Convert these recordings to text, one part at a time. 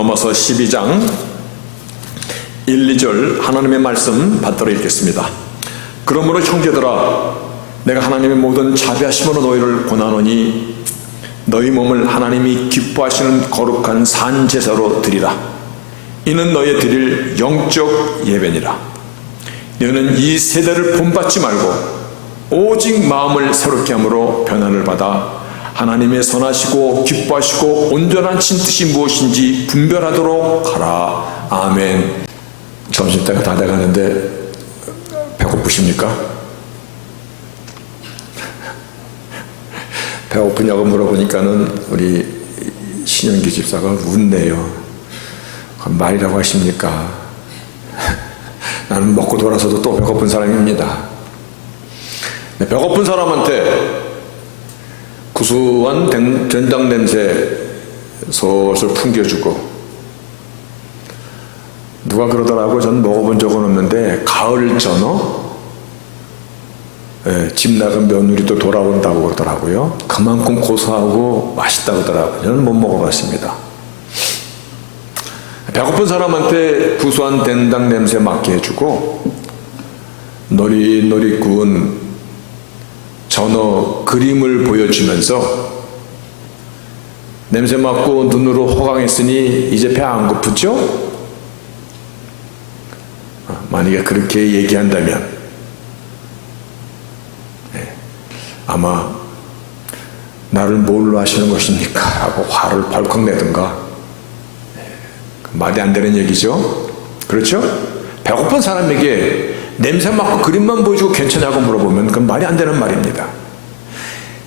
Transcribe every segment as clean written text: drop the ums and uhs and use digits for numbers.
로마서 12장 1, 2절 하나님의 말씀 받들어 읽겠습니다. 그러므로 형제들아, 내가 하나님의 모든 자비하심으로 너희를 권하노니 너희 몸을 하나님이 기뻐하시는 거룩한 산제사로 드리라. 이는 너희 드릴 영적 예배니라. 너희는 이 세대를 본받지 말고 오직 마음을 새롭게 함으로 변화를 받아 하나님의 선하시고 기뻐하시고 온전한 뜻이 무엇인지 분별하도록 하라. 아멘. 점심때가 다 돼가는데 배고프십니까? 배고프냐고 물어보니까는 우리 신영기 집사가 웃네요. 말이라고 하십니까? 나는 먹고 돌아서도 또 배고픈 사람입니다. 배고픈 사람한테 구수한 된장 냄새 솔솔 풍겨주고, 누가 그러더라고. 전 먹어본 적은 없는데 가을 전어, 집 나간 며느리도 돌아온다고 그러더라고요. 그만큼 고소하고 맛있다고 하더라고요. 저는 못 먹어봤습니다. 배고픈 사람한테 구수한 된장 냄새 맡게 해주고, 노릿노릿 구운 전어 그림을 보여주면서 냄새 맡고 눈으로 호강했으니 이제 배 안 고프죠? 만약에 그렇게 얘기한다면 아마 나를 뭘로 하시는 것입니까? 하고 화를 벌컥 내든가, 말이 안 되는 얘기죠. 그렇죠? 배고픈 사람에게 냄새 맡고 그림만 보여주고 괜찮냐고 물어보면 그건 말이 안 되는 말입니다.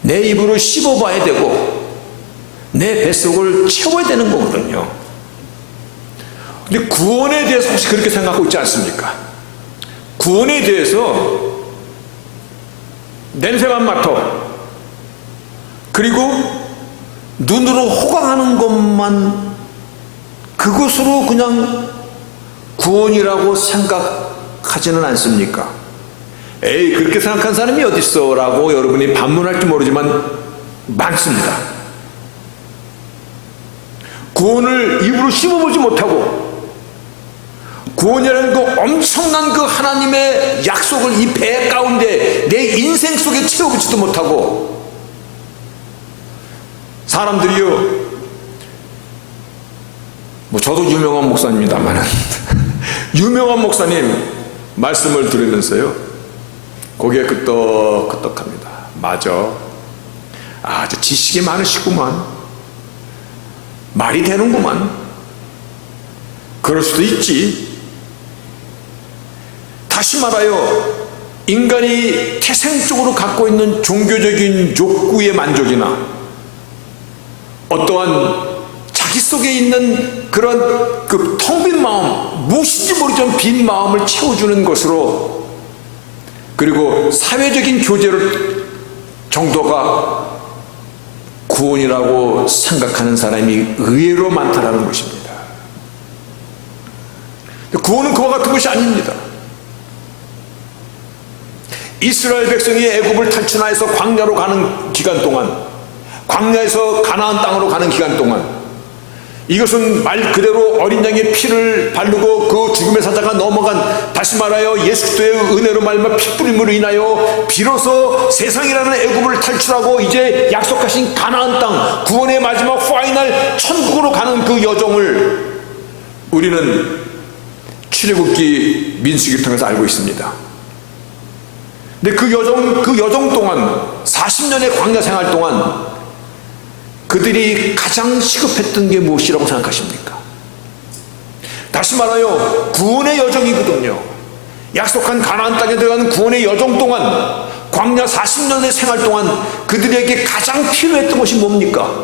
내 입으로 씹어봐야 되고 내 뱃속을 채워야 되는 거거든요. 근데 구원에 대해서 혹시 그렇게 생각하고 있지 않습니까? 구원에 대해서 냄새만 맡아, 그리고 눈으로 호강하는 것만, 그것으로 그냥 구원이라고 생각하지는 않습니까? 에이, 그렇게 생각하는 사람이 어딨어? 라고 여러분이 반문할지 모르지만 많습니다. 구원을 입으로 씹어보지 못하고, 구원이라는 그 엄청난 그 하나님의 약속을 이 배 가운데 내 인생 속에 채워보지도 못하고, 사람들이요, 저도 유명한 목사님입니다만 유명한 목사님 말씀을 들으면서요, 고개 끄덕끄덕합니다. 맞아, 아주 지식이 많으시구만, 말이 되는구만. 그럴 수도 있지. 다시 말하여 인간이 태생적으로 갖고 있는 종교적인 욕구의 만족이나 어떠한 자기 속에 있는 그런 그 텅 빈 마음, 무엇인지 모르지만 빈 마음을 채워주는 것으로, 그리고 사회적인 교제를 정도가 구원이라고 생각하는 사람이 의외로 많다라는 것입니다. 구원은 그와 같은 것이 아닙니다. 이스라엘 백성이 애굽을 탈출하여서 광야로 가는 기간 동안, 광야에서 가나안 땅으로 가는 기간 동안, 이것은 말 그대로 어린 양의 피를 바르고 그 죽음의 사자가 넘어간, 다시 말하여 예수 그리스도의 은혜로 말미암아 피뿌림으로 인하여 비로소 세상이라는 애굽을 탈출하고 이제 약속하신 가나안 땅, 구원의 마지막 파이널 천국으로 가는 그 여정을 우리는 출애굽기, 민수기를 통해서 알고 있습니다. 근데 그 여정 동안, 40년의 광야 생활 동안 그들이 가장 시급했던 게 무엇이라고 생각하십니까? 다시 말하여 구원의 여정이거든요. 약속한 가나안 땅에 들어가는 구원의 여정 동안, 광야 40년의 생활 동안 그들에게 가장 필요했던 것이 뭡니까?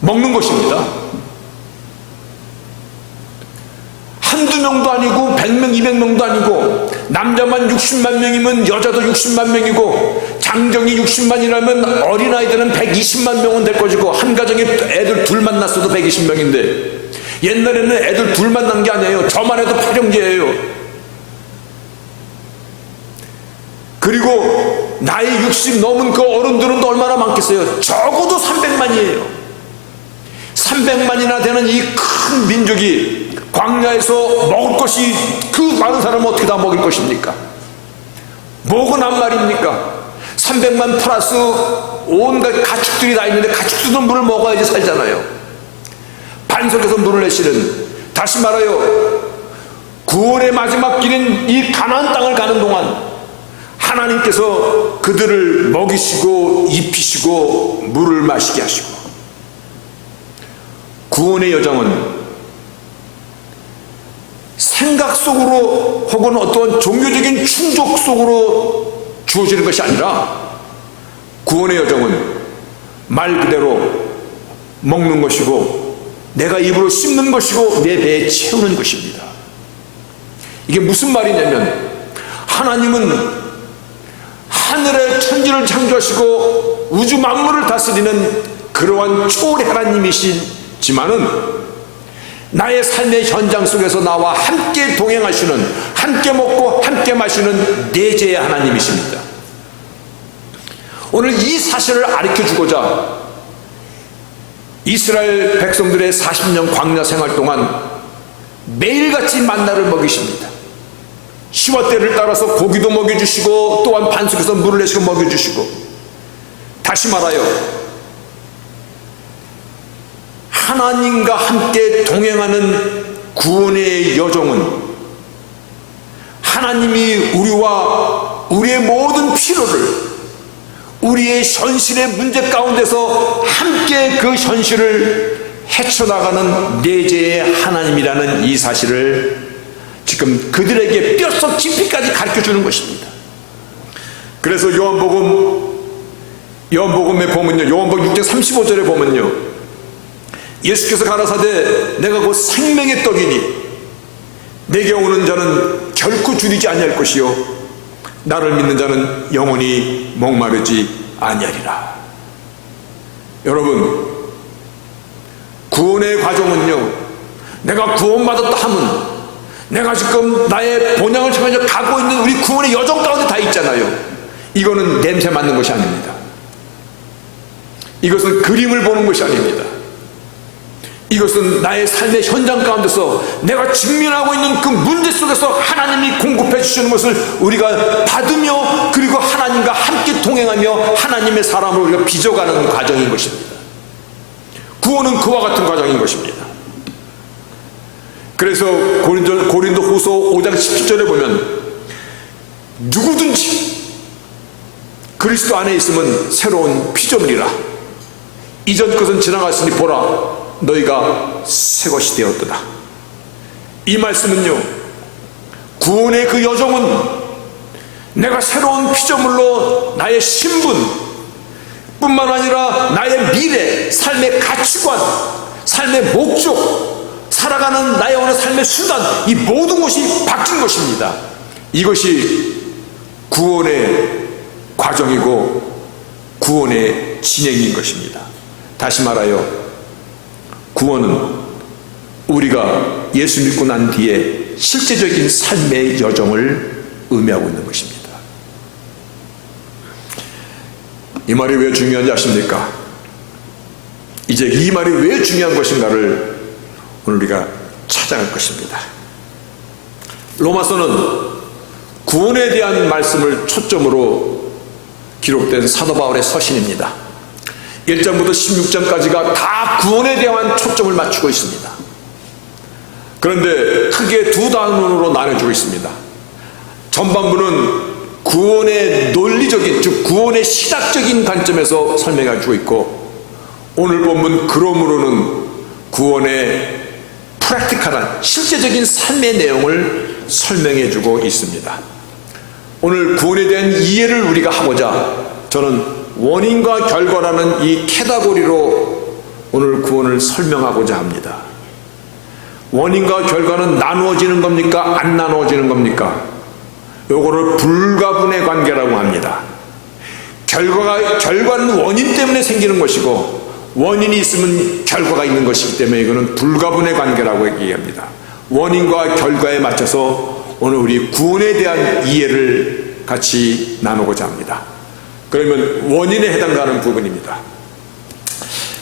먹는 것입니다. 한두 명도 아니고 100명, 200명도 아니고, 남자만 60만 명이면 여자도 60만 명이고, 장정이 60만이라면 어린아이들은 120만 명은 될 것이고, 한 가정에 애들 둘만 낳았어도 120명인데, 옛날에는 애들 둘만 낳은 게 아니에요. 저만 해도 파령제예요. 그리고 나이 60 넘은 그 어른들은 또 얼마나 많겠어요? 적어도 300만이에요. 300만이나 되는 이 큰 민족이 광야에서 먹을 것이, 그 많은 사람은 어떻게 다 먹을 것입니까? 먹으란 말입니까? 300만 플러스 온갖 가축들이 다 있는데 가축들도 물을 먹어야지 살잖아요. 반석에서 물을 내시는, 다시 말하여 구원의 마지막 길인 이 가나안 땅을 가는 동안 하나님께서 그들을 먹이시고 입히시고 물을 마시게 하시고, 구원의 여정은 생각 속으로 혹은 어떤 종교적인 충족 속으로 주어지는 것이 아니라, 구원의 여정은 말 그대로 먹는 것이고 내가 입으로 씹는 것이고 내 배에 채우는 것입니다. 이게 무슨 말이냐면, 하나님은 하늘의 천지를 창조하시고 우주 만물을 다스리는 그러한 초월의 하나님이시지만은, 나의 삶의 현장 속에서 나와 함께 동행하시는, 함께 먹고 함께 마시는 내재의 하나님이십니다. 오늘 이 사실을 가르쳐주고자 이스라엘 백성들의 40년 광야 생활 동안 매일같이 만나를 먹이십니다. 시와 때를 따라서 고기도 먹여주시고 또한 반석에서 물을 내시고 먹여주시고, 다시 말하여 하나님과 함께 동행하는 구원의 여정은 하나님이 우리와 우리의 모든 필요를, 우리의 현실의 문제 가운데서 함께 그 현실을 헤쳐나가는 내재의 하나님이라는 이 사실을 지금 그들에게 뼛속 깊이까지 가르쳐주는 것입니다. 그래서 요한복음에 보면요, 요한복음 6장 35절에 보면요, 예수께서 가라사대 내가 곧 생명의 떡이니 내게 오는 자는 결코 줄이지 아니할 것이요 나를 믿는 자는 영원히 목마르지 아니하리라. 여러분, 구원의 과정은요, 내가 구원받았다 하면 내가 지금 나의 본향을 향해서 가고 있는 우리 구원의 여정 가운데 다 있잖아요. 이거는 냄새 맡는 것이 아닙니다. 이것은 그림을 보는 것이 아닙니다. 이것은 나의 삶의 현장 가운데서 내가 직면하고 있는 그 문제 속에서 하나님이 공급해 주시는 것을 우리가 받으며, 그리고 하나님과 함께 동행하며 하나님의 사람으로 우리가 빚어가는 과정인 것입니다. 구원은 그와 같은 과정인 것입니다. 그래서 고린도후서 5장 17절에 보면, 누구든지 그리스도 안에 있으면 새로운 피조물이라, 이전 것은 지나갔으니 보라 너희가 새 것이 되었도다. 이 말씀은요, 구원의 그 여정은 내가 새로운 피조물로 나의 신분 뿐만 아니라 나의 미래, 삶의 가치관, 삶의 목적, 살아가는 나의 오늘 삶의 수단, 이 모든 것이 바뀐 것입니다. 이것이 구원의 과정이고 구원의 진행인 것입니다. 다시 말하여 구원은 우리가 예수 믿고 난 뒤에 실제적인 삶의 여정을 의미하고 있는 것입니다. 이 말이 왜 중요한지 아십니까? 이제 이 말이 왜 중요한 것인가를 오늘 우리가 찾아갈 것입니다. 로마서는 구원에 대한 말씀을 초점으로 기록된 사도 바울의 서신입니다. 1장부터 16장까지가 다 구원에 대한 초점을 맞추고 있습니다. 그런데 크게 두 단원으로 나눠주고 있습니다. 전반부는 구원의 논리적인, 즉 구원의 신학적인 관점에서 설명해 주고 있고, 오늘 본문 그러므로는 구원의 프랙티컬한 실제적인 삶의 내용을 설명해 주고 있습니다. 오늘 구원에 대한 이해를 우리가 하고자 저는 원인과 결과라는 이 캐다고리로 오늘 구원을 설명하고자 합니다. 원인과 결과는 나누어지는 겁니까? 안 나누어지는 겁니까? 요거를 불가분의 관계라고 합니다. 결과는 원인 때문에 생기는 것이고, 원인이 있으면 결과가 있는 것이기 때문에 이거는 불가분의 관계라고 얘기합니다. 원인과 결과에 맞춰서 오늘 우리 구원에 대한 이해를 같이 나누고자 합니다. 그러면 원인에 해당하는 부분입니다.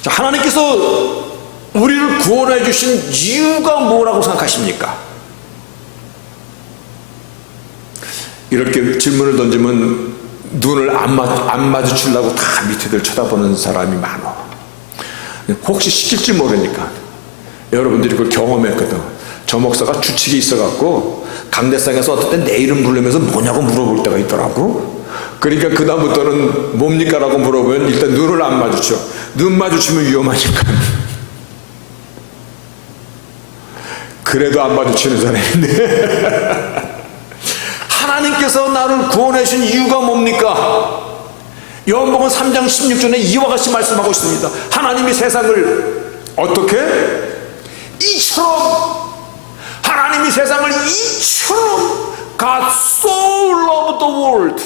자, 하나님께서 우리를 구원해 주신 이유가 뭐라고 생각하십니까? 이렇게 질문을 던지면 눈을 안 마주치려고 다 밑에들 쳐다보는 사람이 많아. 혹시 시킬지 모르니까. 여러분들이 그걸 경험했거든. 저 목사가 주칙이 있어갖고 강대상에서 어떨 때 내 이름 부르면서 뭐냐고 물어볼 때가 있더라고. 그러니까 그 다음부터는 뭡니까? 라고 물어보면 일단 눈을 안 마주쳐. 눈 마주치면 위험하니까. 그래도 안 마주치는 사람인데 하나님께서 나를 구원해 주신 이유가 뭡니까? 요한복음 3장 16절에 이와 같이 말씀하고 있습니다. 하나님이 세상을 어떻게? 이처럼, 하나님이 세상을 이처럼 God so loved the world.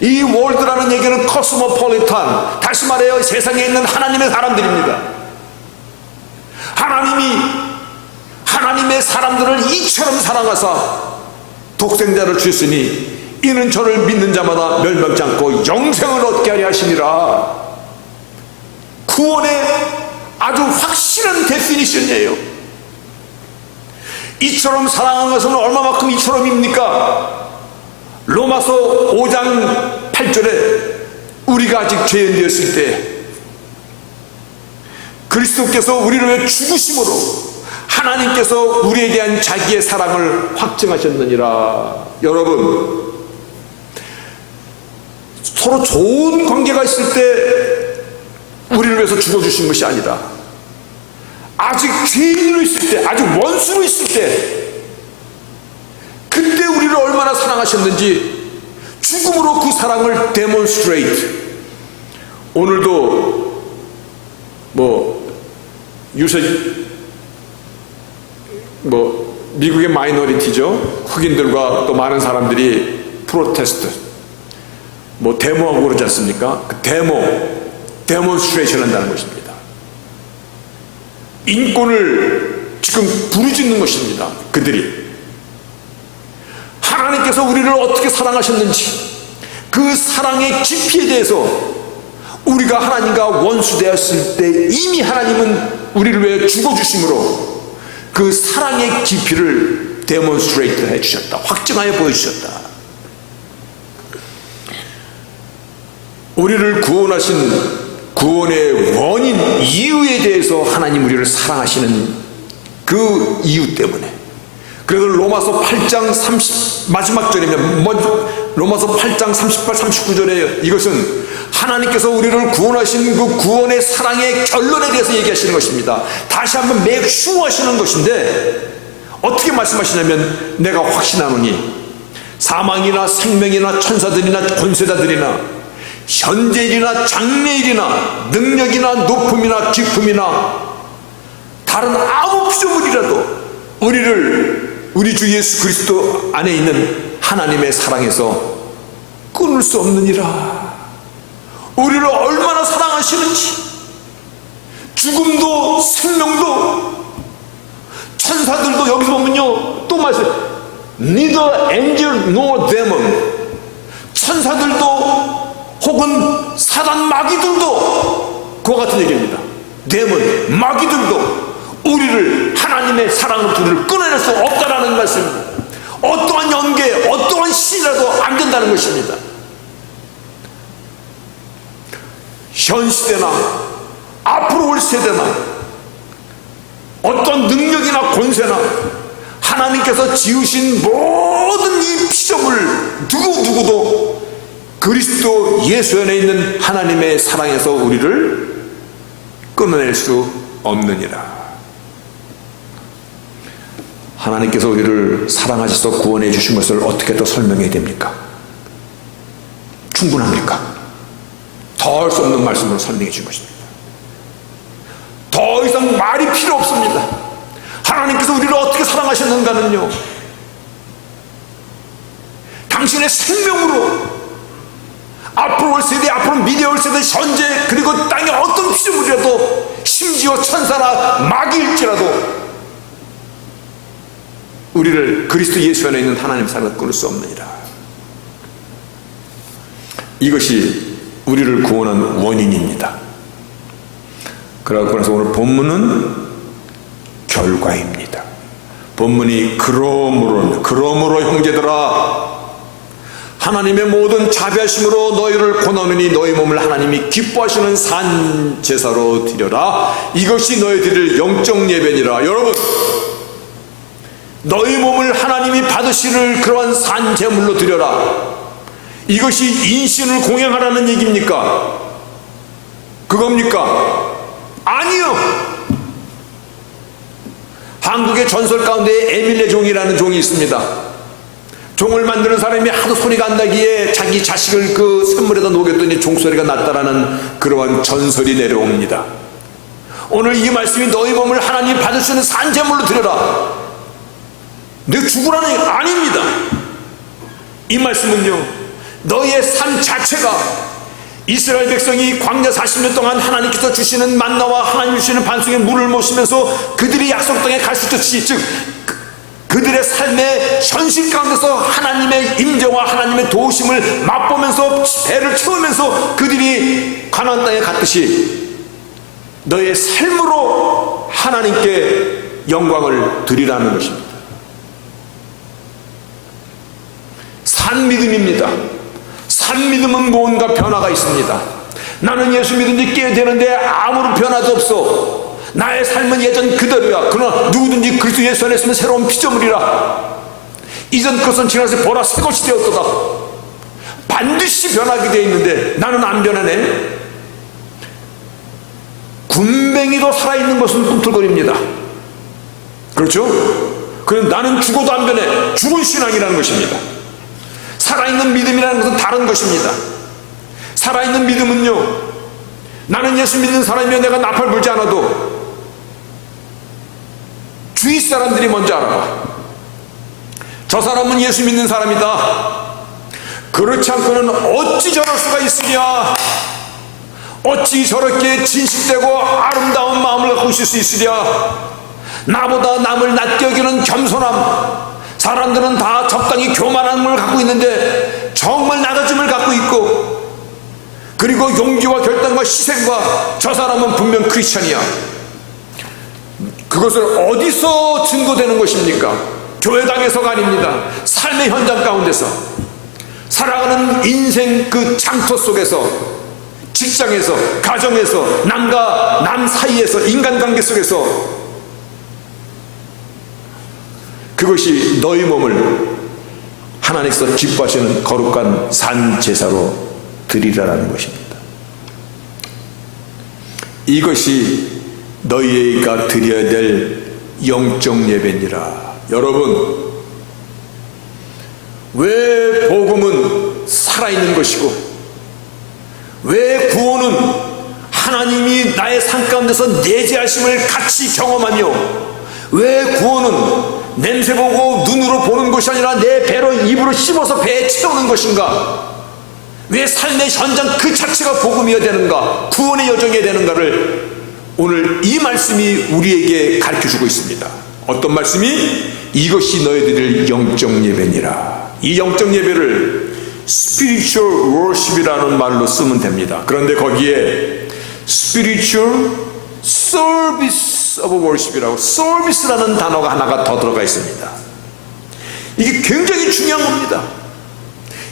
이 월드라는 얘기는 코스모폴리탄, 다시 말해요, 세상에 있는 하나님의 사람들입니다. 하나님의 사람들을 이처럼 사랑하사 독생자를 주셨으니 이는 저를 믿는 자마다 멸망치 않고 영생을 얻게 하려 하시니라. 구원의 아주 확실한 데피니션이에요. 이처럼 사랑하는 것은 얼마만큼 이처럼입니까? 로마서 5장 8절에 우리가 아직 죄인 되었을 때 그리스도께서 우리를 위해 죽으심으로 하나님께서 우리에 대한 자기의 사랑을 확증하셨느니라. 여러분, 서로 좋은 관계가 있을 때 우리를 위해서 죽어주신 것이 아니라 아직 죄인으로 있을 때, 아직 원수로 있을 때, 그때 우리를 얼마나 사랑하셨는지 죽음으로 그 사랑을 데몬스트레이트. 오늘도 요새 미국의 마이너리티죠. 흑인들과 또 많은 사람들이 프로테스트 데모하고 그러지 않습니까? 그 데몬스트레이션 한다는 것입니다. 인권을 지금 부르짖는 것입니다. 그들이 하나님께서 우리를 어떻게 사랑하셨는지, 그 사랑의 깊이에 대해서 우리가 하나님과 원수되었을 때 이미 하나님은 우리를 위해 죽어주심으로 그 사랑의 깊이를 데몬스트레이트 해주셨다. 확증하여 보여주셨다. 우리를 구원하신 구원의 원인, 이유에 대해서 하나님 우리를 사랑하시는 그 이유 때문에. 그래서 로마서 8장 30 마지막 절이면 로마서 8장 38, 39절에 이것은 하나님께서 우리를 구원하신 그 구원의 사랑의 결론에 대해서 얘기하시는 것입니다. 다시 한번 맥슈하시는 것인데 어떻게 말씀하시냐면, 내가 확신하노니 사망이나 생명이나 천사들이나 권세자들이나 현재일이나 장래일이나 능력이나 높음이나 깊음이나 다른 아무 피조물이라도 우리 주 예수 그리스도 안에 있는 하나님의 사랑에서 끊을 수 없느니라. 우리를 얼마나 사랑하시는지, 죽음도 생명도 천사들도, 여기서 보면요 또 말씀, neither angel nor demon, 천사들도 혹은 사단 마귀들도 그와 같은 얘기입니다. 데몬, 마귀들도 우리를, 하나님의 사랑으로부터 우리를 끊어낼 수 없다라는 말씀입니다. 어떠한 연계, 어떠한 시라도 안 된다는 것입니다. 현 시대나 앞으로 올 세대나 어떤 능력이나 권세나 하나님께서 지으신 모든 이 피조물 누구도 그리스도 예수 안에 있는 하나님의 사랑에서 우리를 끊어낼 수 없느니라. 하나님께서 우리를 사랑하셔서 구원해 주신 것을 어떻게 더 설명해야 됩니까? 충분합니까? 더 할 수 없는 말씀으로 설명해 주신 것입니다. 더 이상 말이 필요 없습니다. 하나님께서 우리를 어떻게 사랑하셨는가는요, 당신의 생명으로 앞으로 올 세대, 앞으로 미래 올 세대, 현재, 그리고 땅의 어떤 피조물이라도, 심지어 천사나 마귀일지라도 우리를 그리스도 예수 안에 있는 하나님 사랑을 끊을 수 없느니라. 이것이 우리를 구원한 원인입니다. 그러고 나서 오늘 본문은 결과입니다. 본문이 그러므로 형제들아 하나님의 모든 자비하심으로 너희를 권하노니 너희 몸을 하나님이 기뻐하시는 산 제사로 드려라. 이것이 너희 드릴 영적 예배니라. 여러분, 너희 몸을 하나님이 받으시는 그러한 산 제물로 드려라. 이것이 인신을 공양하라는 얘기입니까? 그겁니까? 아니요. 한국의 전설 가운데 에밀레 종이라는 종이 있습니다. 종을 만드는 사람이 하도 소리가 안 나기에 자기 자식을 그 샘물에다 녹였더니 종소리가 났다라는 그러한 전설이 내려옵니다. 오늘 이 말씀이 너희 몸을 하나님 받으시는 산제물로 드려라. 내 죽으라는 얘기 아닙니다. 이 말씀은요, 너희의 삶 자체가 이스라엘 백성이 광야 40년 동안 하나님께서 주시는 만나와 하나님 주시는 반송의 물을 마시면서 그들이 약속 땅에 갈 수 있듯이, 즉 그들의 삶의 현실 가운데서 하나님의 임재와 하나님의 도우심을 맛보면서 배를 채우면서 그들이 가나안 땅에 갔듯이 너의 삶으로 하나님께 영광을 드리라는 것입니다. 산 믿음입니다. 산 믿음은 뭔가 변화가 있습니다. 나는 예수 믿은 지 꽤 되는데 아무런 변화도 없어. 나의 삶은 예전 그대로야. 그러나 누구든지 그리스도 예수 안에 있으면 새로운 피조물이라. 이전 것은 지나서 보라 새 것이 되었도다. 반드시 변하게 되어 있는데 나는 안 변하네. 군뱅이도 살아있는 것은 꿈틀거립니다. 그렇죠? 그럼 나는 죽어도 안 변해. 죽은 신앙이라는 것입니다. 살아있는 믿음이라는 것은 다른 것입니다. 살아있는 믿음은요, 나는 예수 믿는 사람이며 내가 나팔 불지 않아도 주위 사람들이 먼저 알아봐. 저 사람은 예수 믿는 사람이다. 그렇지 않고는 어찌 저럴 수가 있으랴. 어찌 저렇게 진실되고 아름다운 마음을 갖고 있을 수 있으랴. 나보다 남을 낮게 여기는 겸손함. 사람들은 다 적당히 교만함을 갖고 있는데 정말 낮아짐을 갖고 있고, 그리고 용기와 결단과 희생과, 저 사람은 분명 크리스찬이야. 그것을 어디서 증거되는 것입니까? 교회당에서가 아닙니다. 삶의 현장 가운데서 살아가는 인생 그 장터 속에서, 직장에서, 가정에서, 남과 남 사이에서, 인간관계 속에서, 그것이 너희 몸을 하나님께서 기뻐하시는 거룩한 산 제사로 드리라는 것입니다. 이것이 너희가 드려야 될 영적 예배니라. 여러분, 왜 복음은 살아있는 것이고, 왜 구원은 하나님이 나의 삶 가운데서 내재하심을 같이 경험하며, 왜 구원은 냄새보고 눈으로 보는 것이 아니라 내 배로 입으로 씹어서 배에 채우는 것인가? 왜 삶의 현장 그 자체가 복음이어야 되는가? 구원의 여정이어야 되는가를 오늘 이 말씀이 우리에게 가르쳐주고 있습니다. 어떤 말씀이? 이것이 너희들의 영적 예배니라. 이 영적 예배를 spiritual worship이라는 말로 쓰면 됩니다. 그런데 거기에 spiritual service of worship이라고 service라는 단어가 하나가 더 들어가 있습니다. 이게 굉장히 중요한 겁니다.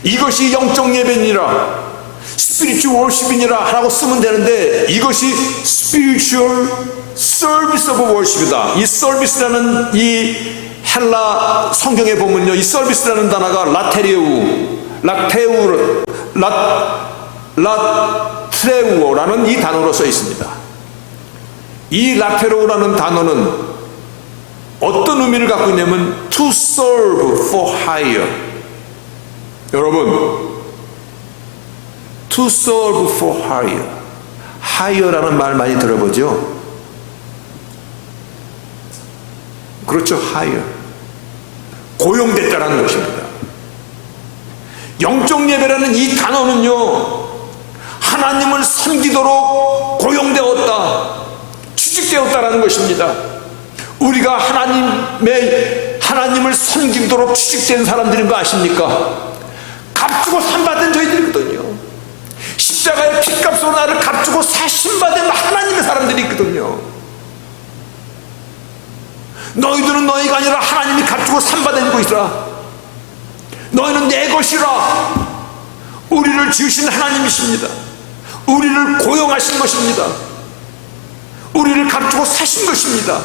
이것이 영적 예배니라, spiritual worship이니라 하라고 쓰면 되는데, 이것이 spiritual service of worship이다. 이 service라는 이 헬라 성경에 보면요, 이 service라는 단어가 라트레우어라는 이 단어로 써 있습니다. 이 라테로라는 단어는 어떤 의미를 갖고 있냐면 to serve for hire. 여러분, to serve for hire, hire라는 말 많이 들어보죠? 그렇죠, hire. 고용됐다라는 것입니다. 영적 예배라는 이 단어는요, 하나님을 섬기도록 고용되었다, 취직되었다라는 것입니다. 우리가 하나님을 섬기도록 취직된 사람들인 거 아십니까? 값주고 산받은 저희들이거든요. 십자가의 핏값으로 나를 값주고 사신받은 하나님의 사람들이 있거든요. 너희들은 너희가 아니라 하나님이 값주고 산받은 것이라. 너희는 내 것이라. 우리를 지으신 하나님이십니다. 우리를 고용하신 것입니다. 우리를 값주고 사신 것입니다.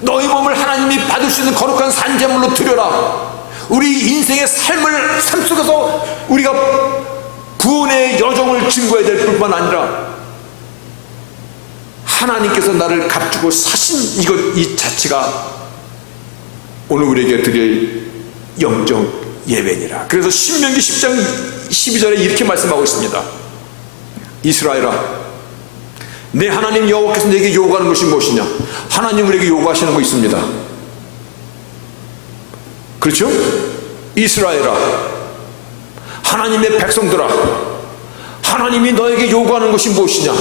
너희 몸을 하나님이 받을 수 있는 거룩한 산제물로 드려라. 우리 인생의 삶 속에서 우리가 구원의 여정을 증거해야 될 뿐만 아니라 하나님께서 나를 값주고 사신 이 자체가 오늘 우리에게 드릴 영적 예배니라. 그래서 신명기 10장 12절에 이렇게 말씀하고 있습니다. 이스라엘아, 내 하나님 여호와께서 내게 요구하는 것이 무엇이냐? 하나님 우리에게 요구하시는 거 있습니다. 그렇죠? 이스라엘아, 하나님의 백성들아, 하나님이 너에게 요구하는 것이 무엇이냐?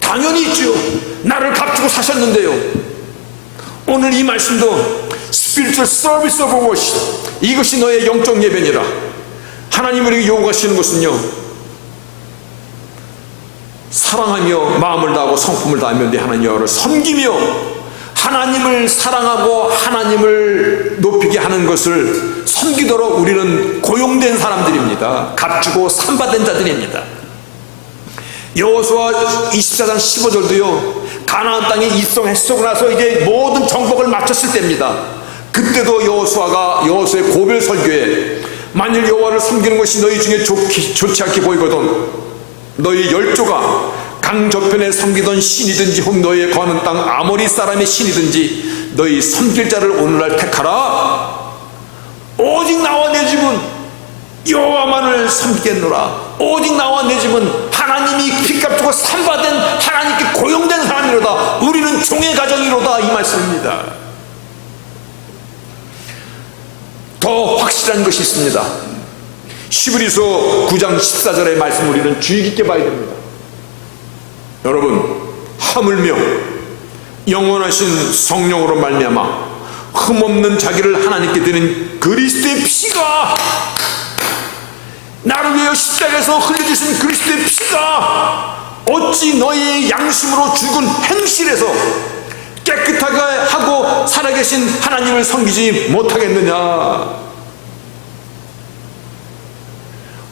당연히 있죠. 나를 값주고 사셨는데요. 오늘 이 말씀도 Spiritual Service of Worship, 이것이 너의 영적 예배니라. 하나님 우리에게 요구하시는 것은요, 사랑하며 마음을 다하고 성품을 다하며 내 하나님 여호와를 섬기며 하나님을 사랑하고 하나님을 높이게 하는 것을 섬기도록 우리는 고용된 사람들입니다. 값주고 산받은 자들입니다. 여호수아 24장 15절도요, 가나안 땅에 입성했고 나서 이제 모든 정복을 마쳤을 때입니다. 그때도 여호수아의 고별 설교에 만일 여호와를 섬기는 것이 너희 중에 좋지 않게 보이거든 너희 열조가 강 저편에 섬기던 신이든지 혹 너희의 거하는 땅 아모리 사람의 신이든지 너희 섬길 자를 오늘날 택하라. 오직 나와 내 집은 여호와만을 섬기겠노라. 오직 나와 내 집은 하나님이 피값 주고 산받은 하나님께 고용된 사람이로다. 우리는 종의 가정이로다. 이 말씀입니다. 더 확실한 것이 있습니다. 히브리서 9장 14절의 말씀 우리는 주의 깊게 봐야 됩니다. 여러분, 하물며 영원하신 성령으로 말미암아 흠없는 자기를 하나님께 드린 그리스도의 피가, 나를 위하여 십자가에서 흘려주신 그리스도의 피가 어찌 너희의 양심으로 죽은 행실에서 깨끗하게 하고 살아계신 하나님을 섬기지 못하겠느냐.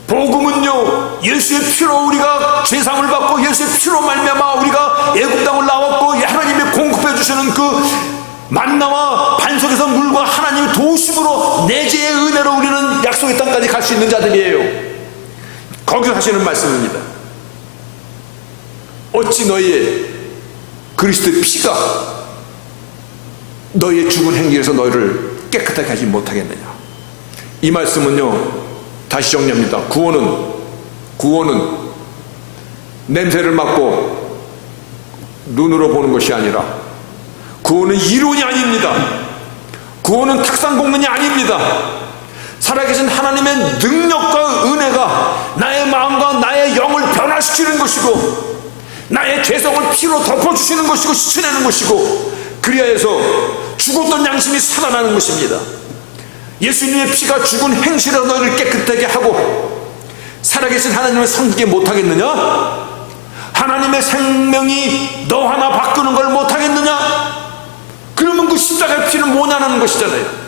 복음은요, 예수의 피로 우리가 죄사함을 받고 예수의 피로 말미암아 우리가 애굽 땅을 나왔고 하나님이 공급해 주시는 그 만나와 반석에서 물과 하나님의 도우심으로 내재의 은혜로 우리는 약속의 땅까지 갈 수 있는 자들이에요. 거기서 하시는 말씀입니다. 어찌 너희의 그리스도의 피가 너희의 죽은 행위에서 너희를 깨끗하게 하지 못하겠느냐. 이 말씀은요, 다시 정리합니다. 구원은 냄새를 맡고 눈으로 보는 것이 아니라, 구원은 이론이 아닙니다. 구원은 탁상공론이 아닙니다. 살아계신 하나님의 능력과 은혜가 나의 마음과 나의 영을 변화시키는 것이고, 나의 죄성을 피로 덮어주시는 것이고 씻어내는 것이고, 그리하여서 죽었던 양심이 살아나는 것입니다. 예수님의 피가 죽은 행실에서 너희를 깨끗하게 하고 살아계신 하나님을 섬기게 못하겠느냐? 하나님의 생명이 너 하나 바꾸는 걸 못하겠느냐? 그러면 그 십자가의 피를 모난하는 것이잖아요.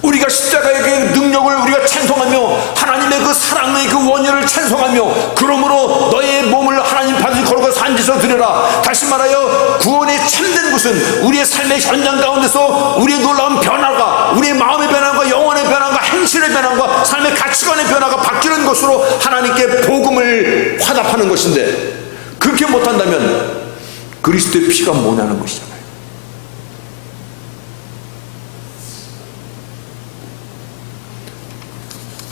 우리가 십자가의 그 능력을 우리가 찬송하며 하나님의 그 사랑의 그 원인을 찬송하며, 그러므로 너의 몸을 하나님 받을 거룩한 산지서 드려라. 다시 말하여 구원의 참된 것은 우리의 삶의 현장 가운데서 우리의 놀라운 변화가, 우리의 마음의 변화가, 영혼의 변화가, 행실의 변화가, 삶의 가치관의 변화가 바뀌는 것으로 하나님께 복음을 화답하는 것인데, 그렇게 못한다면 그리스도의 피가 뭐냐는 것이잖아요.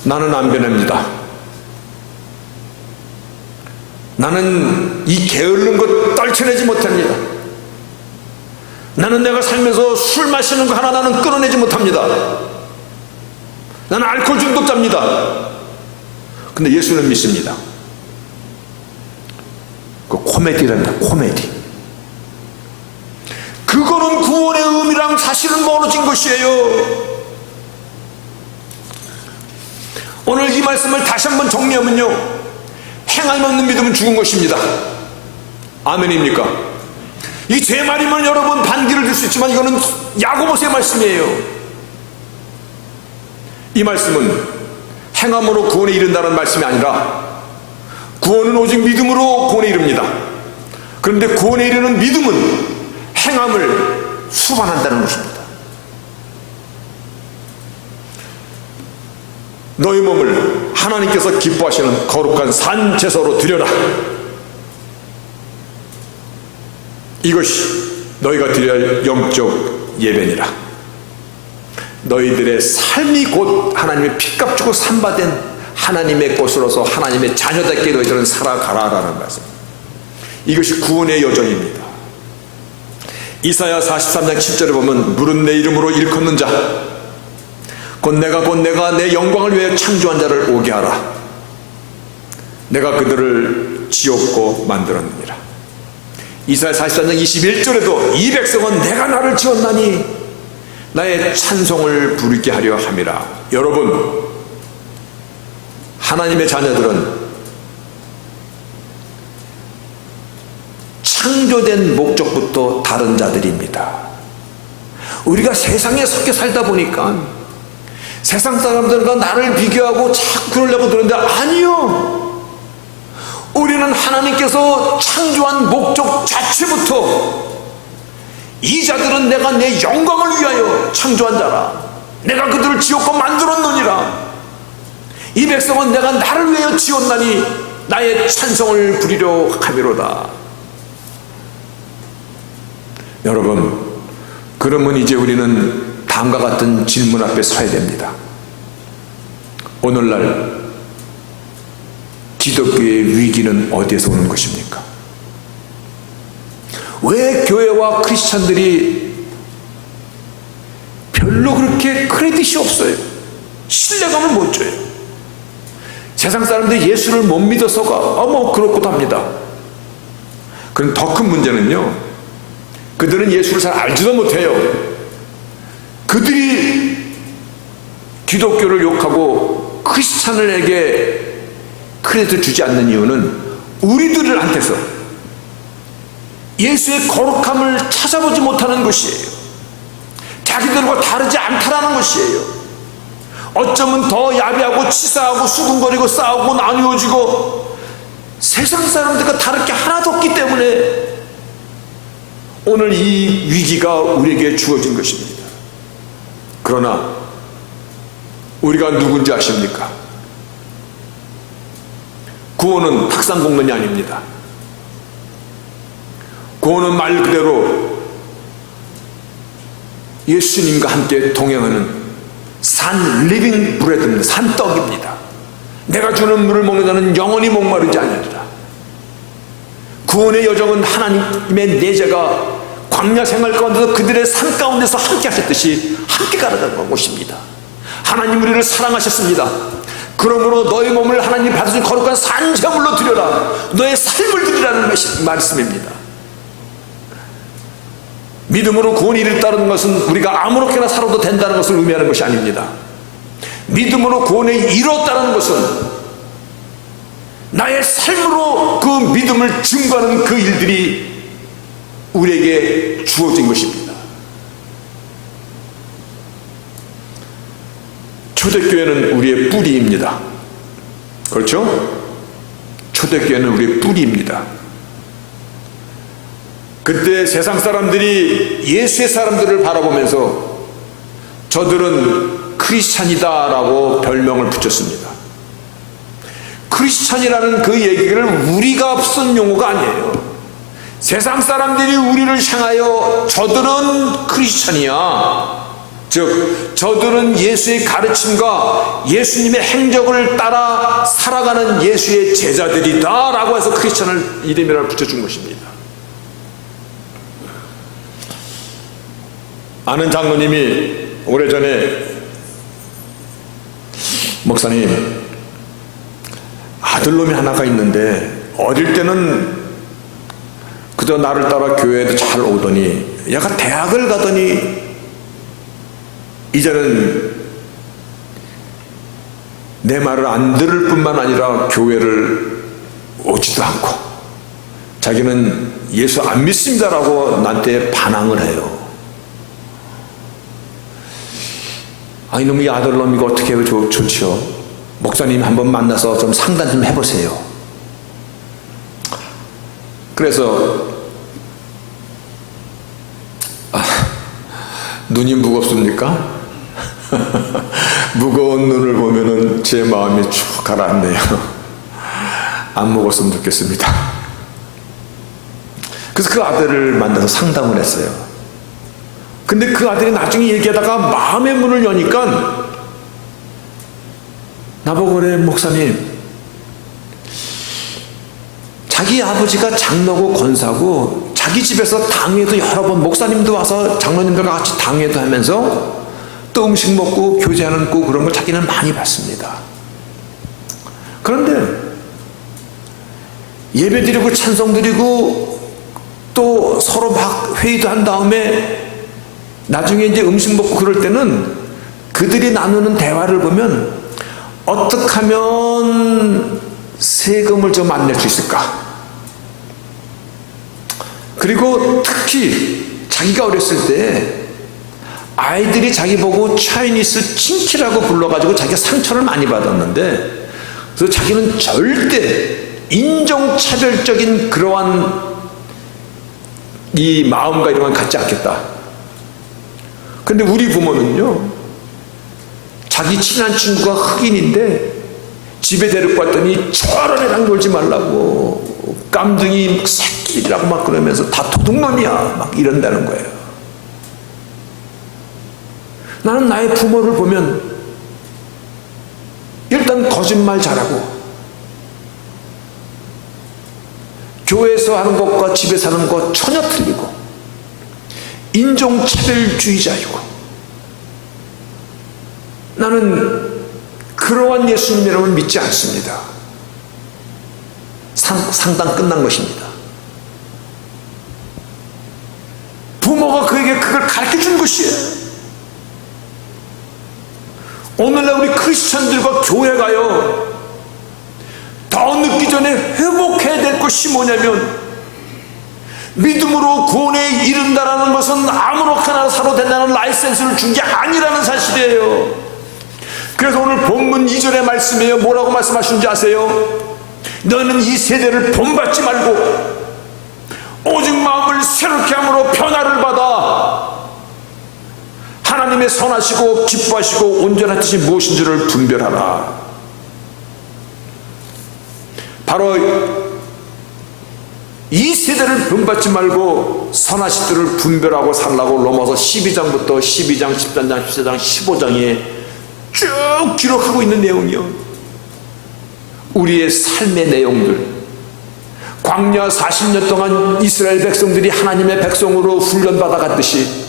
나는 안 변합니다. 나는 이 게으른 것 떨쳐내지 못합니다. 나는 내가 살면서 술 마시는 거 하나 나는 끊어내지 못합니다. 나는 알코올 중독자입니다. 근데 예수는 믿습니다. 그 코미디랍니다. 코미디. 그거는 구원의 의미랑 사실은 멀어진 것이에요. 오늘 이 말씀을 다시 한번 정리하면요, 행함이 없는 믿음은 죽은 것입니다. 아멘입니까? 이 제 말이면 여러분 반기를 줄 수 있지만 이거는 야고보서의 말씀이에요. 이 말씀은 행함으로 구원에 이른다는 말씀이 아니라 구원은 오직 믿음으로 구원에 이릅니다. 그런데 구원에 이르는 믿음은 행함을 수반한다는 것입니다. 너희 몸을 하나님께서 기뻐하시는 거룩한 산 제사로 드려라. 이것이 너희가 드려야 할 영적 예배니라. 너희들의 삶이 곧 하나님의 피값 주고 산바된 하나님의 것으로서 하나님의 자녀답게 너희들은 살아가라라는 말씀. 이것이 구원의 여정입니다. 이사야 43장 7절에 보면 물은 내 이름으로 일컫는 자 곧 내가 내 영광을 위해 창조한 자를 오게 하라. 내가 그들을 지었고 만들었느니라. 이사야 43장 21절에도 이 백성은 내가 나를 지었나니 나의 찬송을 부르게 하려 함이라. 여러분, 하나님의 자녀들은 창조된 목적부터 다른 자들입니다. 우리가 세상에 섞여 살다 보니까 세상 사람들과 나를 비교하고 자꾸 그러려고 드는데 아니요. 우리는 하나님께서 창조한 목적 자체부터 이 자들은 내가 내 영광을 위하여 창조한 자라. 내가 그들을 지었고 만들었느니라. 이 백성은 내가 나를 위하여 지었나니 나의 찬송을 부리려 함이로다. 여러분, 그러면 이제 우리는 다음과 같은 질문 앞에 서야 됩니다. 오늘날 기독교의 위기는 어디에서 오는 것입니까? 왜 교회와 크리스찬들이 별로 그렇게 크레딧이 없어요? 신뢰감을 못 줘요. 세상 사람들이 예수를 못 믿어서가 뭐 그렇고도 합니다. 그럼 더 큰 문제는요, 그들은 예수를 잘 알지도 못해요. 그들이 기독교를 욕하고 크리스찬에게 크레딧을 주지 않는 이유는 우리들한테서 예수의 거룩함을 찾아보지 못하는 것이에요. 자기들과 다르지 않다라는 것이에요. 어쩌면 더 야비하고 치사하고 수군거리고 싸우고 나누어지고 세상 사람들과 다를 게 하나도 없기 때문에 오늘 이 위기가 우리에게 주어진 것입니다. 그러나 우리가 누군지 아십니까? 구원은 탁상공론이 아닙니다. 구원은 말 그대로 예수님과 함께 동행하는 산 리빙 브레드입니다. 산떡입니다. 내가 주는 물을 먹는 자는 영원히 목마르지 아니하리라. 구원의 여정은 하나님의 내재가 광야 생활 가운데서 그들의 삶 가운데서 함께 하셨듯이 함께 가라는 것입니다. 하나님 우리를 사랑하셨습니다. 그러므로 너의 몸을 하나님 받으신 거룩한 산제물로 드려라. 너의 삶을 드리라는 말씀입니다. 믿음으로 구원이 이르다는 것은 우리가 아무렇게나 살아도 된다는 것을 의미하는 것이 아닙니다. 믿음으로 구원에 이뤘다는 것은 나의 삶으로 그 믿음을 증거하는 그 일들이 우리에게 주어진 것입니다. 초대교회는 우리의 뿌리입니다. 그렇죠? 초대교회는 우리의 뿌리입니다. 그때 세상 사람들이 예수의 사람들을 바라보면서 저들은 크리스찬이다라고 별명을 붙였습니다. 크리스찬이라는 그 얘기를 우리가 쓴 용어가 아니에요. 세상 사람들이 우리를 향하여 저들은 크리스찬이야, 즉 저들은 예수의 가르침과 예수님의 행적을 따라 살아가는 예수의 제자들이다 라고 해서 크리스찬을 이름이라고 붙여준 것입니다. 아는 장로님이 오래전에 목사님, 아들놈이 하나가 있는데 어릴 때는 그저 나를 따라 교회에도 잘 오더니 얘가 대학을 가더니 이제는 내 말을 안 들을 뿐만 아니라 교회를 오지도 않고 자기는 예수 안 믿습니다라고 나한테 반항을 해요. 아, 이놈 이 아들놈 이거 어떻게 해요? 좋지요. 목사님 한번 만나서 좀 상담 좀 해보세요. 그래서 눈이 무겁습니까? 무거운 눈을 보면은 제 마음이 쭉 가라앉네요. 안 먹었으면 좋겠습니다. 그래서 그 아들을 만나서 상담을 했어요. 근데 그 아들이 나중에 얘기하다가 마음의 문을 여니까 나보고 그래, 목사님, 자기 아버지가 장로고 권사고 자기 집에서 당회도 여러 번, 목사님도 와서 장로님들과 같이 당회도 하면서 또 음식 먹고 교제하는 거 그런 걸 자기는 많이 봤습니다. 그런데 예배 드리고 찬송 드리고 또 서로 막 회의도 한 다음에 나중에 이제 음식 먹고 그럴 때는 그들이 나누는 대화를 보면 어떻게 하면 세금을 좀 안 낼 수 있을까? 그리고 특히 자기가 어렸을 때 아이들이 자기 보고 차이니스 친키라고 불러가지고 자기가 상처를 많이 받았는데, 그래서 자기는 절대 인종차별적인 그러한 이 마음과 이런 건 갖지 않겠다. 근데 우리 부모는요, 자기 친한 친구가 흑인인데 집에 데리고 왔더니 저런 애랑 놀지 말라고, 깜둥이 새끼라고 막 그러면서 다 도둑놈이야 막 이런다는 거예요. 나는 나의 부모를 보면 일단 거짓말 잘하고, 교회에서 하는 것과 집에서 하는 것 전혀 틀리고, 인종차별주의자이고, 나는 그러한 예수님이라면 믿지 않습니다. 상당 끝난 것입니다. 부모가 그에게 그걸 가르쳐준 것이에요. 오늘날 우리 크리스천들과 교회 가요, 더 늦기 전에 회복해야 될 것이 뭐냐면, 믿음으로 구원에 이른다라는 것은 아무렇게나 살아도 된다는 라이센스를 준 게 아니라는 사실이에요. 그래서 오늘 본문 2절의 말씀이에요. 뭐라고 말씀하시는지 아세요? 너는 이 세대를 본받지 말고 오직 마음을 새롭게 함으로 변화를 받아 하나님의 선하시고 기뻐하시고 온전한 뜻이 무엇인지를 분별하라. 바로 이 세대를 본받지 말고 선하신 뜻을 분별하고 살라고 로마서 12장부터 12장, 13장, 14장, 15장에 쭉 기록하고 있는 내용이요. 우리의 삶의 내용들, 광야 40년 동안 이스라엘 백성들이 하나님의 백성으로 훈련받아 갔듯이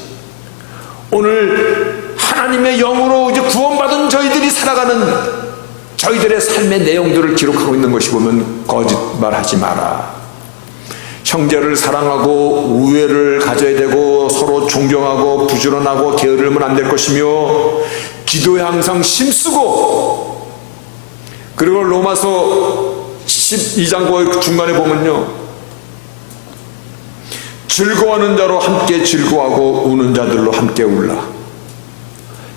오늘 하나님의 영으로 이제 구원받은 저희들이 살아가는 저희들의 삶의 내용들을 기록하고 있는 것이 보면 거짓말하지 마라. 형제를 사랑하고 우애를 가져야 되고 서로 존경하고 부지런하고 게으르면 안 될 것이며 기도에 항상 힘쓰고, 그리고 로마서 12장 중간에 보면요, 즐거워하는 자로 함께 즐거워하고 우는 자들로 함께 울라.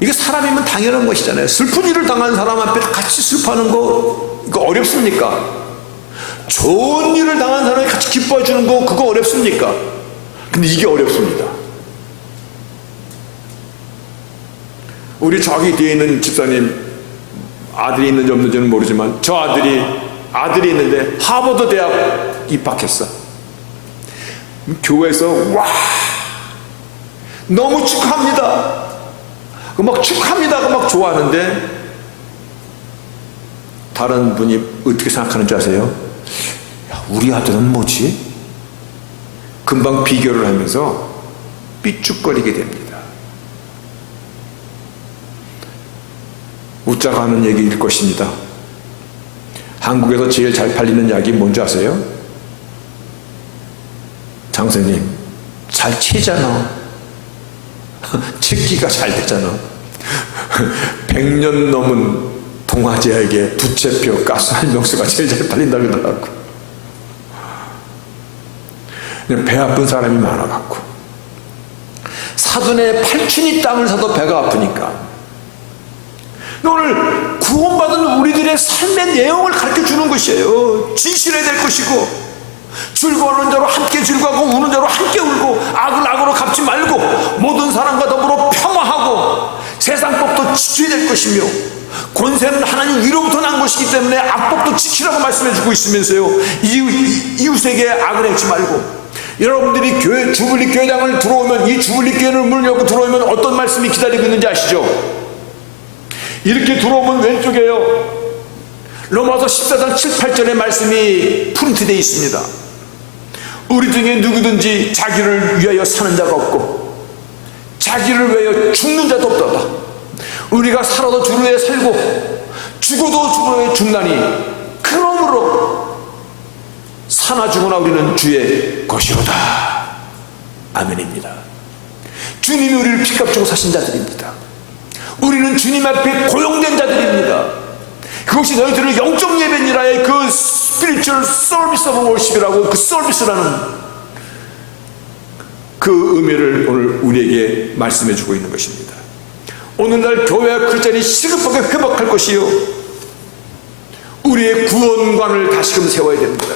이게 사람이면 당연한 것이잖아요. 슬픈 일을 당한 사람 앞에 같이 슬퍼하는 거 이거 어렵습니까? 좋은 일을 당한 사람이 같이 기뻐해 주는 거 그거 어렵습니까? 근데 이게 어렵습니다. 우리 저기 뒤에 있는 집사님 아들이 있는지 없는지는 모르지만 저 아들이 있는데 하버드 대학 입학했어. 교회에서 와 너무 축하합니다 막 축하합니다 막 좋아하는데, 다른 분이 어떻게 생각하는지 아세요? 야, 우리 아들은 뭐지? 금방 비교를 하면서 삐죽거리게 됩니다. 웃자고 하는 얘기일 것입니다. 한국에서 제일 잘 팔리는 약이 뭔지 아세요? 장선님, 잘 치잖아. 치기가 잘 되잖아. 100년 넘은 동아제약의 부채표 가스알명수가 제일 잘 팔린다 그러더라고. 배 아픈 사람이 많아갖고 사돈의 팔촌이 땅을 사도 배가 아프니까 오늘 구원받은 우리들의 삶의 내용을 가르쳐주는 것이에요. 진실해야 될 것이고 즐거워하는 자로 함께 즐거워하고 우는 자로 함께 울고 악을 악으로 갚지 말고 모든 사람과 더불어 평화하고 세상 법도 지켜야 될 것이며 권세는 하나님 위로부터 난 것이기 때문에 악법도 지키라고 말씀해주고 있으면서요, 이웃에게 악을 행치 말고. 여러분들이 교회 주불리 교회당을 들어오면, 이 주불리 교회를 문을 열고 들어오면 어떤 말씀이 기다리고 있는지 아시죠? 이렇게 들어오면 왼쪽에요, 로마서 14장 7, 8절의 말씀이 프린트되어 있습니다. 우리 중에 누구든지 자기를 위하여 사는 자가 없고 자기를 위하여 죽는 자도 없도다. 우리가 살아도 주를 위해 살고 죽어도 주를 위해 죽나니 그러므로 사나 죽으나 우리는 주의 것이로다. 아멘입니다. 주님이 우리를 피값 주고 사신 자들입니다. 우리는 주님 앞에 고용된 자들입니다. 그것이 너희들을 영적 예배니라의 그 spiritual service of worship이라고, 그 서비스라는 그 의미를 오늘 우리에게 말씀해 주고 있는 것입니다. 오늘날 교회와 크리스찬이 시급하게 회복할 것이요, 우리의 구원관을 다시금 세워야 됩니다.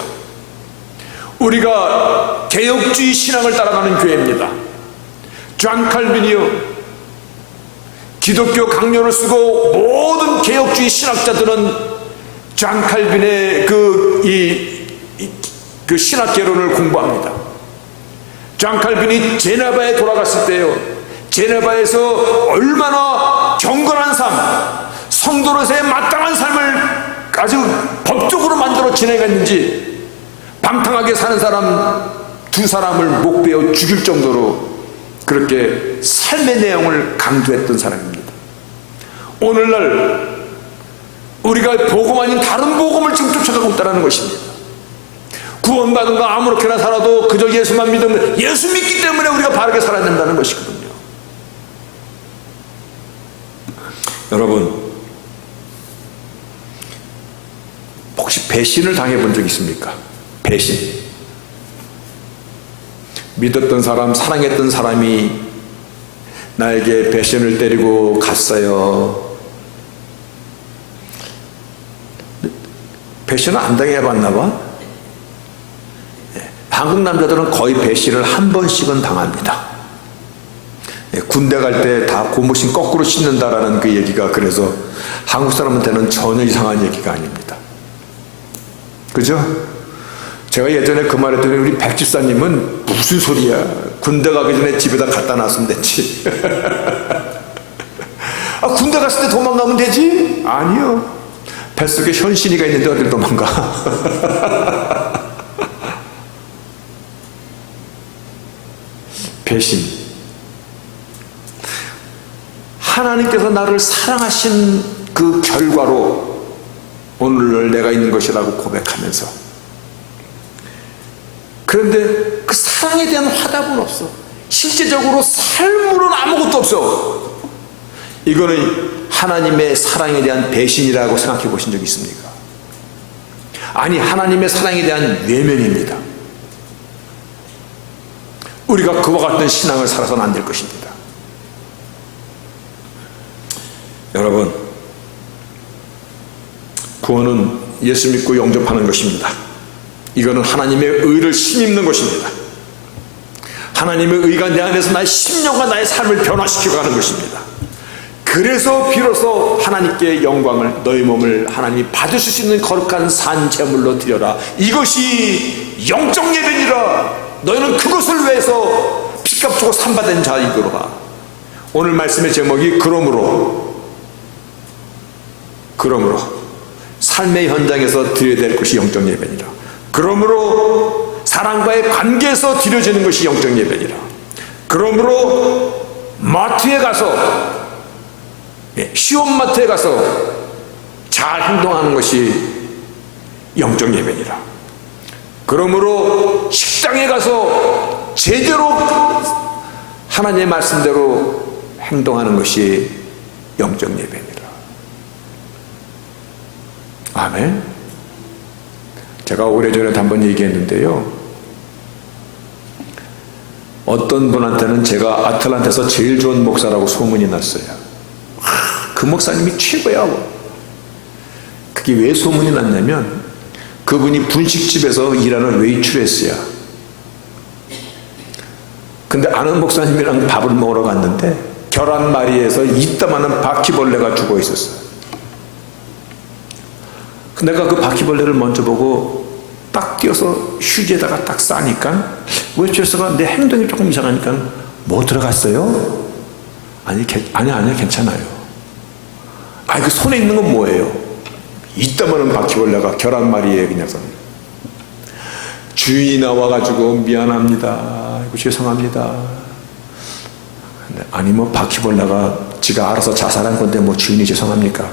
우리가 개혁주의 신앙을 따라가는 교회입니다. 존 칼빈이요, 기독교 강요를 쓰고 모든 개혁주의 신학자들은 존 칼빈의 그 신학개론을 공부합니다. 존 칼빈이 제네바에 돌아갔을 때요, 제네바에서 얼마나 경건한 삶, 성도로서의 마땅한 삶을 아주 법적으로 만들어 지내갔는지 방탕하게 사는 사람 두 사람을 목베어 죽일 정도로 그렇게 삶의 내용을 강조했던 사람입니다. 오늘날 우리가 복음 아닌 다른 복음을 지금 쫓아가고 있다는 것입니다. 구원받은 거 아무렇게나 살아도 그저 예수만 믿으면, 예수 믿기 때문에 우리가 바르게 살아야 된다는 것이거든요. 여러분, 혹시 배신을 당해본 적 있습니까? 배신. 믿었던 사람, 사랑했던 사람이 나에게 배신을 때리고 갔어요. 배신을 안 당해봤나 봐. 한국 남자들은 거의 배신을 한 번씩은 당합니다. 군대 갈 때 다 고무신 거꾸로 신는다라는 그 얘기가, 그래서 한국 사람한테는 전혀 이상한 얘기가 아닙니다. 그죠? 제가 예전에 그 말했더니 우리 백 집사님은 무슨 소리야, 군대 가기 전에 집에다 갖다 놨으면 됐지. 아, 군대 갔을 때 도망가면 되지? 아니요, 뱃속에 현신이가 있는데 어딜 도망가. 배신. 하나님께서 나를 사랑하신 그 결과로 오늘 내가 있는 것이라고 고백하면서, 그런데 그 사랑에 대한 화답은 없어. 실제적으로 삶으로는 아무것도 없어. 이거는 하나님의 사랑에 대한 배신이라고 생각해 보신 적 있습니까? 아니, 하나님의 사랑에 대한 외면입니다. 우리가 그와 같은 신앙을 살아서는 안 될 것입니다. 여러분, 구원은 예수 믿고 영접하는 것입니다. 이거는 하나님의 의를 힘입는 것입니다. 하나님의 의가 내 안에서 나의 심령과 나의 삶을 변화시키고 가는 것입니다. 그래서 비로소 하나님께 영광을, 너희 몸을 하나님이 받으실 수 있는 거룩한 산 제물로 드려라. 이것이 영적 예배니라. 너희는 그것을 위해서 피값 주고 산받은 자이더라. 오늘 말씀의 제목이 그러므로 삶의 현장에서 드려야 될 것이 영적 예배니라. 그러므로 사랑과의 관계에서 드려지는 것이 영적 예배니라. 그러므로 마트에 가서, 시온마트에 가서 잘 행동하는 것이 영적 예배니라. 그러므로 식당에 가서 제대로 하나님의 말씀대로 행동하는 것이 영적 예배니라. 아멘. 제가 오래전에 한번 얘기했는데요, 어떤 분한테는 제가 아틀란타에서 제일 좋은 목사라고 소문이 났어요. 그 목사님이 최고야. 그게 왜 소문이 났냐면 그분이 분식집에서 일하는 웨이트레스야. 근데 아는 목사님이랑 밥을 먹으러 갔는데 계란말이에서 이따만한 바퀴벌레가 죽어 있었어요. 내가 그 바퀴벌레를 먼저 보고 딱 뛰어서 휴지에다가 딱 싸니까 웨이트레스가 내 행동이 조금 이상하니까 뭐 들어갔어요? 아니 괜찮아요. 그 손에 있는 건 뭐예요? 이따만한 바퀴벌레가 계란말이에 그냥 주인이 나와가지고 미안합니다. 죄송합니다. 아니 뭐 바퀴벌레가 지가 알아서 자살한 건데 뭐 주인이 죄송합니까?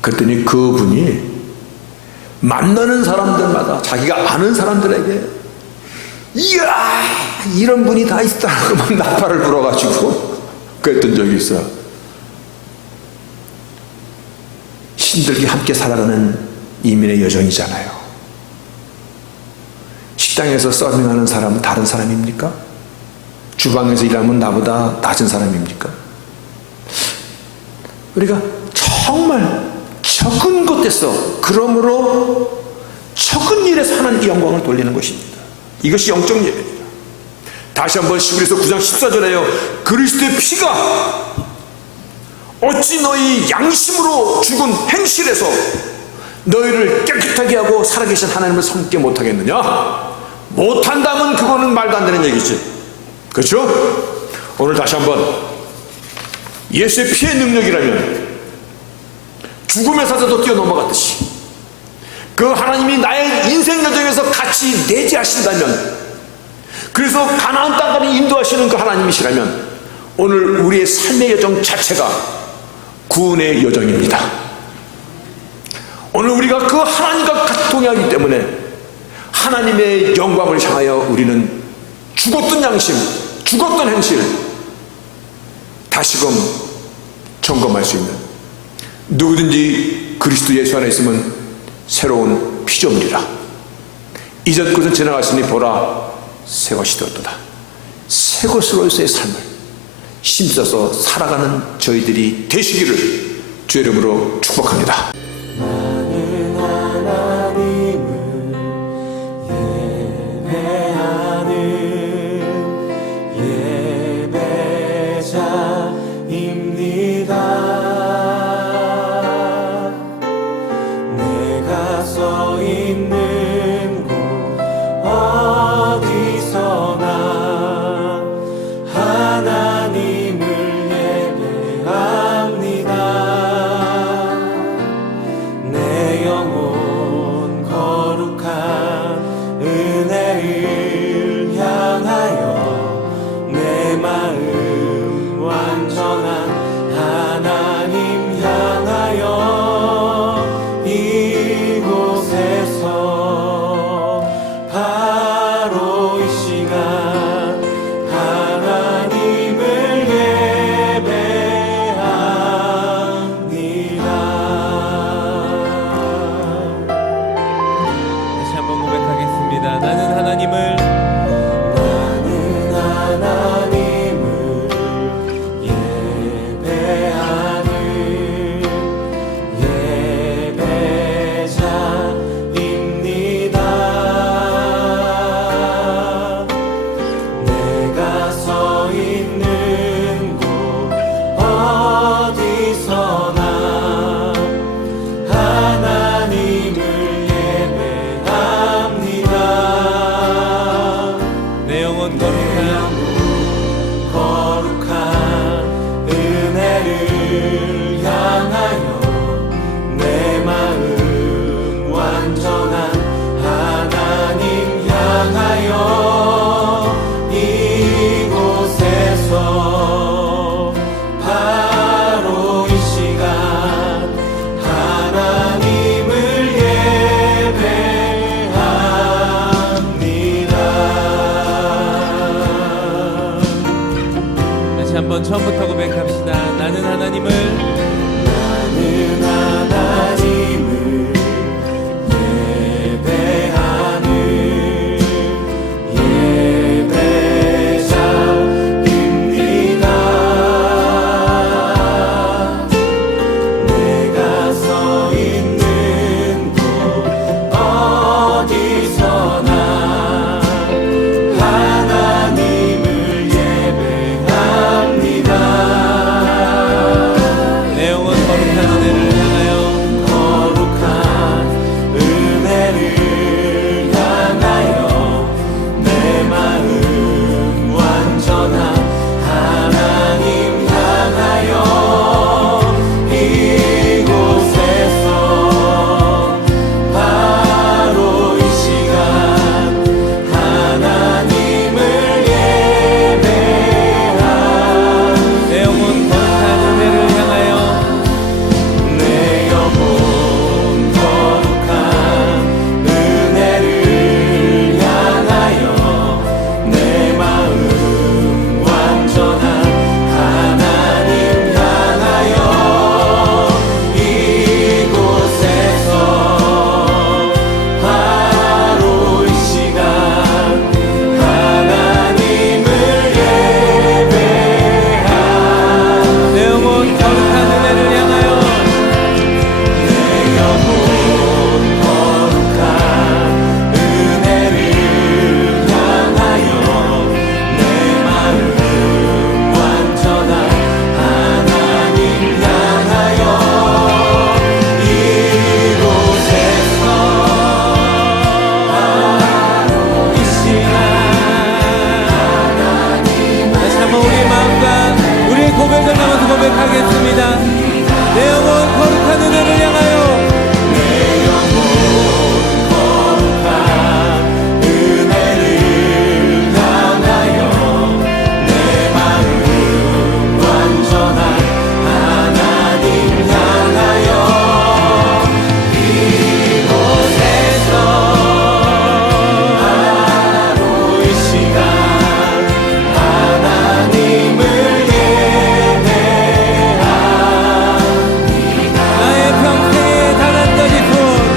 그랬더니 그분이 만나는 사람들마다 자기가 아는 사람들에게 이야 이런 분이 다 있다 막 나팔을 불어가지고 그랬던 적이 있어. 힘들게 함께 살아가는 이민의 여정이잖아요. 식당에서 서빙하는 사람은 다른 사람입니까? 주방에서 일하면 나보다 낮은 사람입니까? 우리가 정말 적은 것에서 그러므로 적은 일에서 하나님께 영광을 돌리는 것입니다. 이것이 영적 예배입니다. 다시 한번 히브리서 9장 14절에요. 그리스도의 피가 어찌 너희 양심으로 죽은 행실에서 너희를 깨끗하게 하고 살아계신 하나님을 섬기게 못하겠느냐? 못한다면 그거는 말도 안 되는 얘기지. 그렇죠? 오늘 다시 한번 예수의 피의 능력이라면 죽음의 사자도 뛰어넘어갔듯이 그 하나님이 나의 인생 여정에서 같이 내재하신다면, 그래서 가나안 땅까지 인도하시는 그 하나님이시라면 오늘 우리의 삶의 여정 자체가 구원의 여정입니다. 오늘 우리가 그 하나님과 같이 동행하기 때문에 하나님의 영광을 향하여 우리는 죽었던 양심, 죽었던 행실 다시금 점검할 수 있는, 누구든지 그리스도 예수 안에 있으면 새로운 피조물이라. 이전 것은 지나갔으니 보라 새 것이 되었도다. 새 것으로서의 삶을 힘써서 살아가는 저희들이 되시기를 주 이름으로 축복합니다. 나는 하나님을 예배하는 예배자입니다. 내가 서 있는 곳 어디서나 하나님을 예배합니다. 내 영혼 거룩한 은혜를 향하여 내 마음 완전한 하나님 향하여 이곳에서 바로 이 시간 하나님을 예배합니다. 다시 한번 고백하겠습니다. 나는 하나님을 예배하는 예배자입니다. 내가 서 있는 곳 어디서나 하나님을 예배합니다. 내 영혼 거룩한 은혜를 향하여 내 마음 완전한 하나님 향하여 이곳에서 바로 이 시간 하나님을 예배합니다. 다시 한번 처음부터 고백합시다. 나는 하나님을 예배하는 예배자입니다. 고백을 담아서 고백하겠습니다. 내 영혼